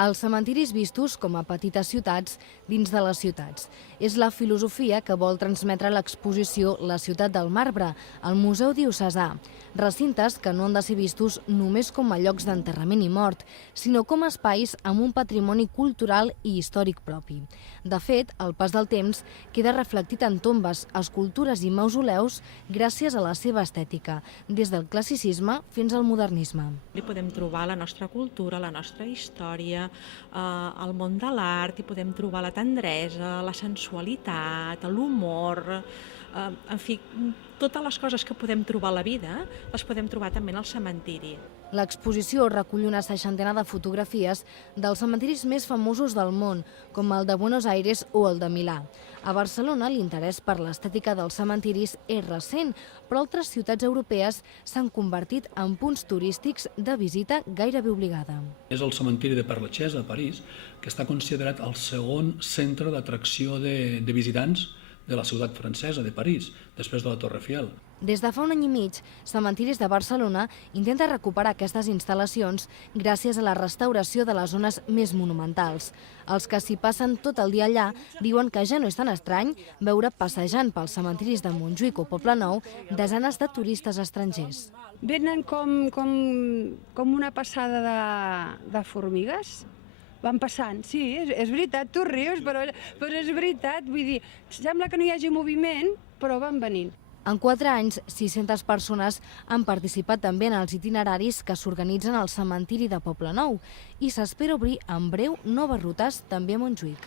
Els cementiris vistos com a petites ciutats dins de les ciutats. És la filosofia que vol transmetre l'exposició La ciutat del marbre, al Museu Diocesà. Recintes que no han de ser vistos només com a llocs d'enterrament i mort, sinó com a espais amb un patrimoni cultural i històric propi. De fet, el pas del temps queda reflectit en tombes, escultures i mausoleus gràcies a la seva estètica, des del classicisme fins al modernisme. Hi podem trobar la nostra cultura, la nostra història, el món de l'art, hi podem trobar la tendresa, la sensualitat, l'humor, en fi, totes les coses que podem trobar a la vida les podem trobar també en el cementiri. L'exposició recull una 60ena de fotografies dels cementiris més famosos del món, com el de Buenos Aires o el de Milà. A Barcelona, l'interès per l'estètica dels cementiris és recent, però altres ciutats europees s'han convertit en punts turístics de visita gairebé obligada. És el cementiri de Père Lachaise, a París, que està considerat el segon centre d'atracció de visitants de la ciutat francesa, de París, després de la Torre Eiffel. Des de fa un any i mig, Cementiris de Barcelona intenta recuperar aquestes instal·lacions gràcies a la restauració de les zones més monumentals. Els que s'hi passen tot el dia allà diuen que ja no és tan estrany veure passejant pels cementiris de Montjuïc o Poblenou desenes de turistes estrangers. Venen com una passada de formigues. Van passant, sí, és veritat, tu rius, però és veritat, vull dir, sembla que no hi hagi moviment, però van venint. En 4 anys, 600 persones han participat també en els itineraris que s'organitzen al cementiri de Poblenou i s'espera obrir en breu noves rutes també a Montjuïc.